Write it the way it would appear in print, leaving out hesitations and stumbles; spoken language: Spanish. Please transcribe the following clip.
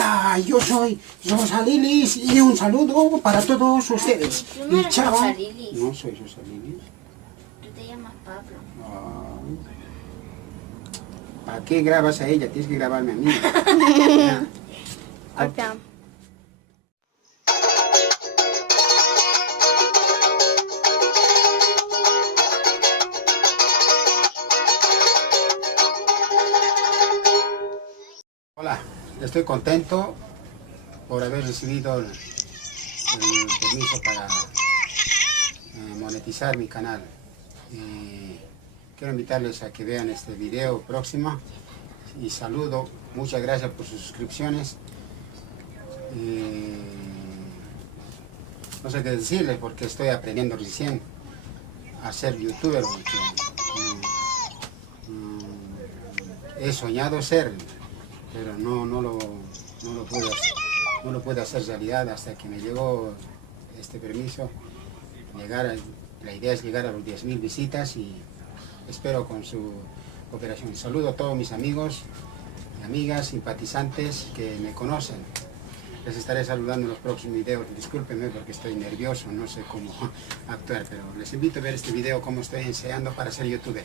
Hola, yo soy Rosa Lilis y un saludo para todos ustedes. Tú no Y eres chao. Rosa Lilis. No soy Rosa Lilis. Tú te llamas Pablo. ¿Para qué grabas a ella? Tienes que grabarme a mí. Ya. Ok. Hola, estoy contento por haber recibido el permiso para monetizar mi canal. Quiero invitarles a que vean este video próximo y saludo, muchas gracias por sus suscripciones. No sé qué decirles porque estoy aprendiendo recién a ser youtuber. Porque, he soñado ser, pero no lo pude hacer realidad hasta que me llegó este permiso. La idea es llegar a los 10.000 visitas y espero con su cooperación. Saludo a todos mis amigos, amigas, simpatizantes que me conocen. Les estaré saludando en los próximos videos. Discúlpenme porque estoy nervioso, no sé cómo actuar, pero les invito a ver este video cómo estoy ensayando para ser youtuber.